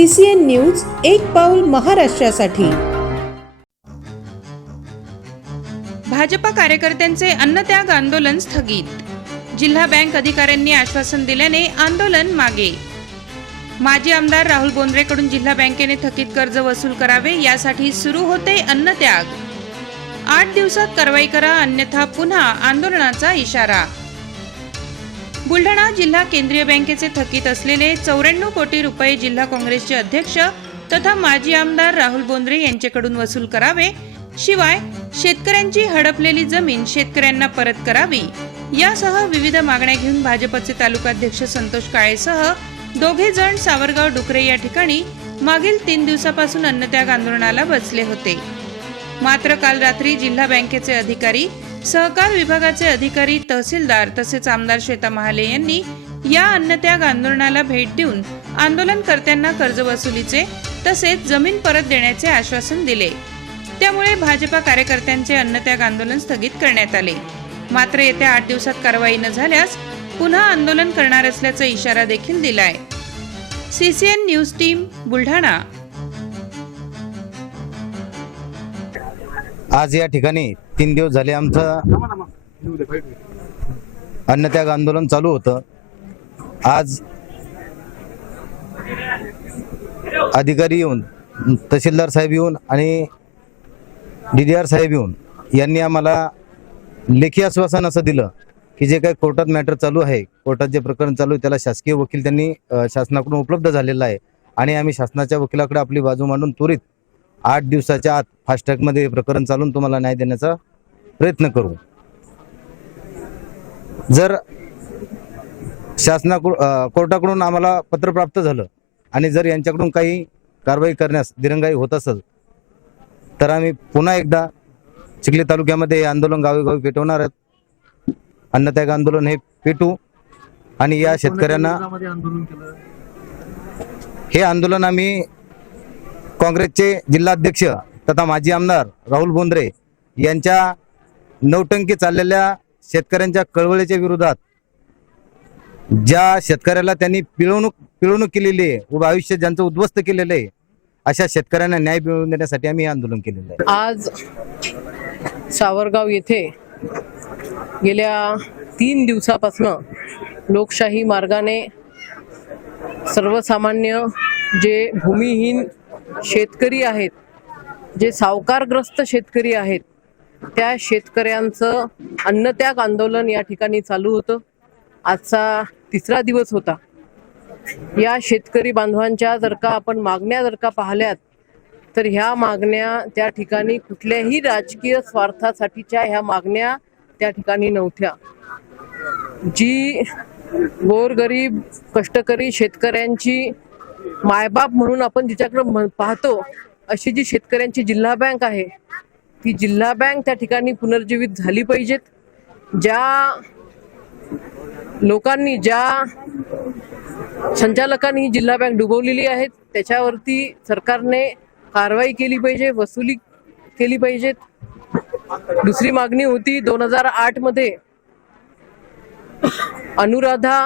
C C N news एक पाऊल महाराष्ट्रासाठी. भाजपा कार्यकर्त्यांचे अन्नत्याग आंदोलन स्थगित. जिल्हा बँक अधिकाऱ्यांनी आश्वासन दिल्याने आंदोलन मागे. माजी आमदार राहुल बोंद्रेकडून जिल्हा बँकेने थकीत कर्ज वसूल करावे यासाठी सुरू होते अन्नत्याग. आठ दिवसात कारवाई करा अन्यथा पुन्हा आंदोलनाचा इशारा. बुलढाणा जिल्हा केंद्रीय बँकेचे थकीत असलेले चौऱ्याण्णव कोटी रुपये जिल्हा काँग्रेसचे अध्यक्ष तथा माजी आमदार राहुल बोंद्रे यांच्याकडून वसूल करावे. शिवाय शेतकऱ्यांची हडपलेली जमीन शेतकऱ्यांना परत करावी. यासह विविध मागण्या घेऊन भाजपचे तालुकाध्यक्ष संतोष काळेसह दोघे जण सावरगाव डुकरे या ठिकाणी मागील तीन दिवसापासून अन्नत्याग आंदोलनाला बसले होते. मात्र काल रात्री जिल्हा बँकेचे अधिकारी सहकार विभागाचे अधिकारी तहसीलदार तसेच आमदार श्वेता महाले यांनी या अन्नत्याग आंदोलनाला भेट देऊन आंदोलनकर्त्यांना कर्जवसुलीचे तसेच जमीन परत देण्याचे आश्वासन दिले. त्यामुळे भाजपा कार्यकर्त्यांचे अन्नत्याग आंदोलन स्थगित करण्यात आले. मात्र येत्या आठ दिवसात कारवाई न झाल्यास पुन्हा आंदोलन करणार असल्याचा इशारा देखील दिलाय. CCN news team Buldhana. आज या ठिकाणी तीन दिवस झाले आमचं अन्नत्याग आंदोलन चालू होतं. आज अधिकारी येऊन तहसीलदार साहेब येऊन आणि डी डी आर साहेब येऊन यांनी आम्हाला लेखी आश्वासन असं दिलं की जे काही कोर्टात मॅटर चालू आहे कोर्टात जे प्रकरण चालू आहे त्याला शासकीय वकील त्यांनी शासनाकडून उपलब्ध झालेला आहे. आणि आम्ही शासनाच्या वकिलाकडे आपली बाजू मांडून त्वरित आठ दिवसाच्या आत फास्टॅगमध्ये हे प्रकरण चालून तुम्हाला न्याय देण्याचा प्रयत्न करू. जर शासनाकडून कोर्टाकडून आम्हाला पत्र प्राप्त झालं आणि जर यांच्याकडून काही कारवाई करण्यास दिरंगाई होत असेल तर आम्ही पुन्हा एकदा चिखली तालुक्यामध्ये हे आंदोलन गावी पेटवणार आहेत. अन्नत्याग आंदोलन हे पेटू आणि या शेतकऱ्यांना हे आंदोलन आम्ही काँग्रेसचे जिल्हाध्यक्ष तथा माजी आमदार राहुल बोंद्रे यांच्या नौटंकी चाललेल्या शेतकऱ्यांच्या कळवळीच्या विरोधात ज्या शेतकऱ्याला त्यांनी पिळवणूक पिळवणूक केलेली आहे व आयुष्य ज्यांचं उद्ध्वस्त केलेलं आहे अशा शेतकऱ्यांना न्याय मिळवून देण्यासाठी आम्ही आंदोलन केलेलं आहे. आज सावरगाव येथे गेल्या तीन दिवसापासनं लोकशाही मार्गाने सर्वसामान्य जे भूमिहीन शेतकरी आहेत जे सावकारग्रस्त शेतकरी आहेत त्या शेतकऱ्यांचं अन्नत्याग आंदोलन या ठिकाणी चालू होतं. आजचा तिसरा दिवस होता. या शेतकरी बांधवांच्या जर का आपण मागण्या जर का पाहिल्यात तर ह्या मागण्या त्या ठिकाणी कुठल्याही राजकीय स्वार्थासाठीच्या ह्या मागण्या त्या ठिकाणी नव्हत्या. जी गोरगरीब कष्टकरी शेतकऱ्यांची मायबाप म्हणून आपण जिच्याकडे पाहतो अशी जी शेतकऱ्यांची जिल्हा बँक आहे ती जिल्हा बँक त्या ठिकाणी पुनर्जीवित झाली पाहिजेत. ज्या लोकांनी ज्या संचालकांनी ही जिल्हा बँक डुबवलेली आहे त्याच्यावरती सरकारने कारवाई केली पाहिजे वसुली केली पाहिजेत. दुसरी मागणी होती दोन हजार आठमध्ये अनुराधा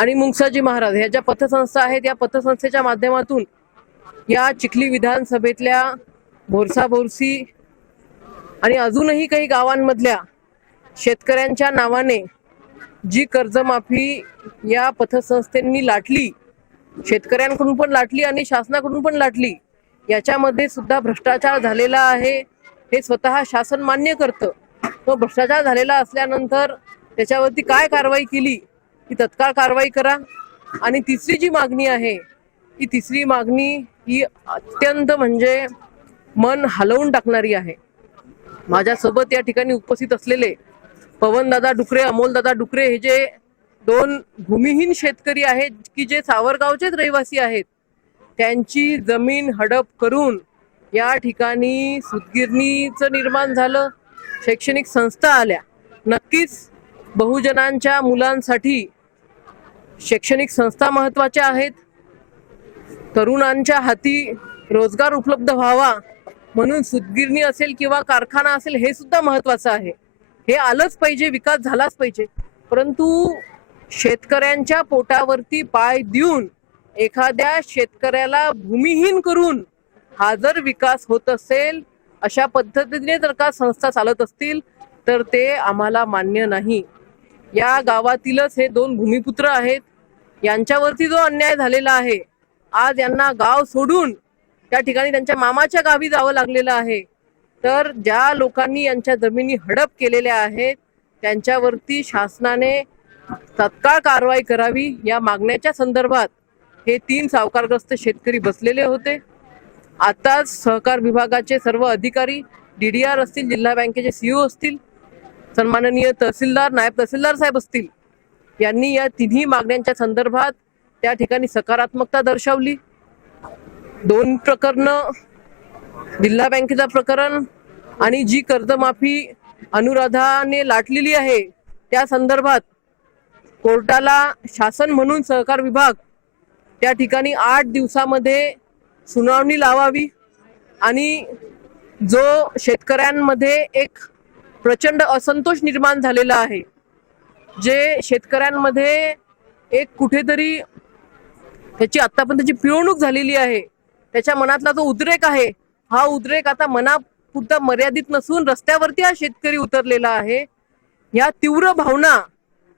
आणि मुंगसाजी महाराज ह्या ज्या पथसंस्था आहेत या पथसंस्थेच्या माध्यमातून या चिखली विधानसभेतल्या बोरसा बोरसी आणि अजूनही काही गावांमधल्या शेतकऱ्यांच्या नावाने जी कर्जमाफी या पथसंस्थेंनी लाटली शेतकऱ्यांकडून पण लाटली आणि शासनाकडून पण लाटली याच्यामध्ये सुद्धा भ्रष्टाचार झालेला आहे. हे स्वतः शासन मान्य करतं. तो भ्रष्टाचार झालेला असल्यानंतर त्याच्यावरती काय कारवाई केली ती तत्काळ कारवाई करा. आणि तिसरी जी मागणी आहे ती तिसरी मागणी ही अत्यंत म्हणजे मन हलवून टाकणारी आहे. माझ्यासोबत या ठिकाणी उपस्थित असलेले पवनदादा डुकरे अमोलदादा डुकरे हे जे दोन भूमिहीन शेतकरी आहेत की जे सावरगावचेच रहिवासी आहेत त्यांची जमीन हडप करून या ठिकाणी सुतगिरणीचं निर्माण झालं. शैक्षणिक संस्था आल्या. नक्कीच बहुजनांच्या मुलांसाठी शैक्षणिक संस्था महत्त्वाच्या आहेत. तरुणांच्या हाती रोजगार उपलब्ध व्हावा. म्हणून सुतगिरणी असेल किंवा कारखाना असेल हे सुद्धा महत्वाचं आहे. हे आलंच पाहिजे विकास झालाच पाहिजे. परंतु शेतकऱ्यांच्या पोटावरती पाय देऊन एखाद्या शेतकऱ्याला भूमिहीन करून हा जर विकास होत असेल अशा पद्धतीने जर का संस्था चालत असतील तर ते आम्हाला मान्य नाही. या गावातीलच हे दोन भूमिपुत्र आहेत. यांच्यावरती जो अन्याय झालेला आहे आज यांना गाव सोडून त्या ठिकाणी त्यांच्या मामाच्या गावी जावं लागलेलं आहे. तर ज्या लोकांनी यांच्या जमिनी हडप केलेल्या आहेत त्यांच्यावरती शासनाने तत्काळ कारवाई करावी. या मागण्याच्या संदर्भात हे तीन सावकारग्रस्त शेतकरी बसलेले होते. आताच सहकार विभागाचे सर्व अधिकारी डी डी आर असतील जिल्हा बँकेचे सीईओ असतील सन्माननीय तहसीलदार नायब तहसीलदार साहेब असतील यांनी या तिन्ही मागण्यांच्या संदर्भात त्या ठिकाणी सकारात्मकता दर्शवली. दोन प्रकरण जिल्हा बँकेचा प्रकरण आणि जी कर्जमाफी अनुराधाने लाटलेली आहे त्या संदर्भात कोर्टाला शासन म्हणून सहकार विभाग त्या ठिकाणी आठ दिवसामध्ये सुनावणी लावावी आणि जो शेतकऱ्यांमध्ये एक प्रचंड असंतोष निर्माण झालेला आहे जे शेतकऱ्यांमध्ये एक कुठेतरी त्याची आतापर्यंतची पिळवणूक झालेली आहे त्याच्या मनातला जो उद्रेक आहे हा उद्रेक आता मनापुरता मर्यादित नसून रस्त्यावरती हा शेतकरी उतरलेला आहे. या तीव्र भावना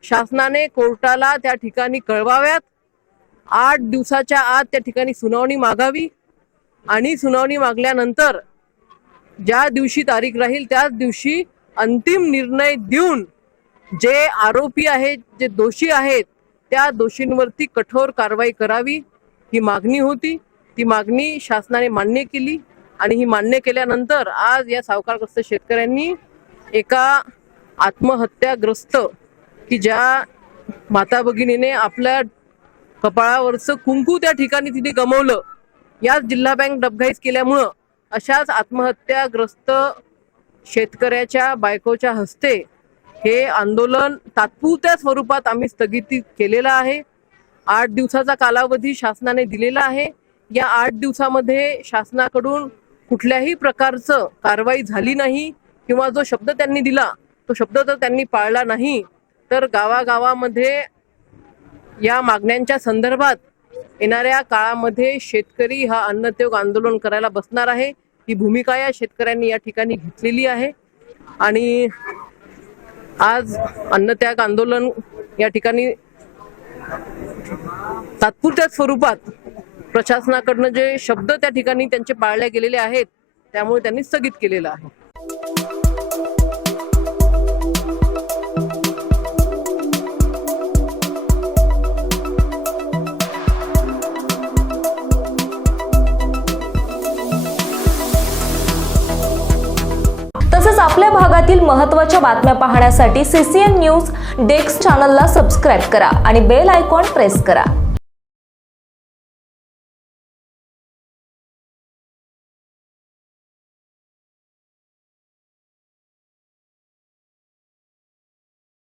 शासनाने कोर्टाला त्या ठिकाणी कळवाव्यात. आठ दिवसाच्या आत त्या ठिकाणी सुनावणी मागावी आणि सुनावणी मागल्यानंतर ज्या दिवशी तारीख राहील त्याच दिवशी अंतिम निर्णय देऊन जे आरोपी आहेत जे दोषी आहेत त्या दोषींवरती कठोर कारवाई करावी ही मागणी होती. ती मागणी शासनाने मान्य केली आणि ही मान्य केल्यानंतर आज या सावकारग्रस्त शेतकऱ्यांनी एका आत्महत्याग्रस्त की ज्या माता भगिनीने आपल्या कपाळावरचं कुंकू त्या ठिकाणी तिने गमवलं याच जिल्हा बँक डबघाईस केल्यामुळं अशाच आत्महत्याग्रस्त शेतकऱ्याच्या बायकोच्या हस्ते हे आंदोलन तात्पुरत्या स्वरूपात आम्ही स्थगिती केलेलं आहे. आठ दिवसाचा कालावधी शासनाने दिलेला आहे. या आठ दिवसामध्ये शासनाकडून कुठल्याही प्रकारचं कारवाई झाली नाही किंवा जो शब्द त्यांनी दिला तो शब्द जर त्यांनी पाळला नाही तर गावागावामध्ये या मागण्यांच्या संदर्भात येणाऱ्या काळामध्ये शेतकरी हा अन्नत्योग आंदोलन करायला बसणार आहे. ही भूमिका या शेतकऱ्यांनी या ठिकाणी घेतलेली आहे. आणि आज अन्नत्याग आंदोलन या ठिकाणी तात्पुरत्या स्वरूपात प्रशासनाकडनं जे शब्द त्या ठिकाणी त्यांचे पाळले गेलेले आहेत त्यामुळे त्यांनी स्थगित केलेलं आहे. तसेच आपल्या भागातील महत्त्वाच्या बातम्या पाहण्यासाठी सीसीएन न्यूज डेस्क चॅनलला सबस्क्राईब करा आणि बेल आयकॉन प्रेस करा.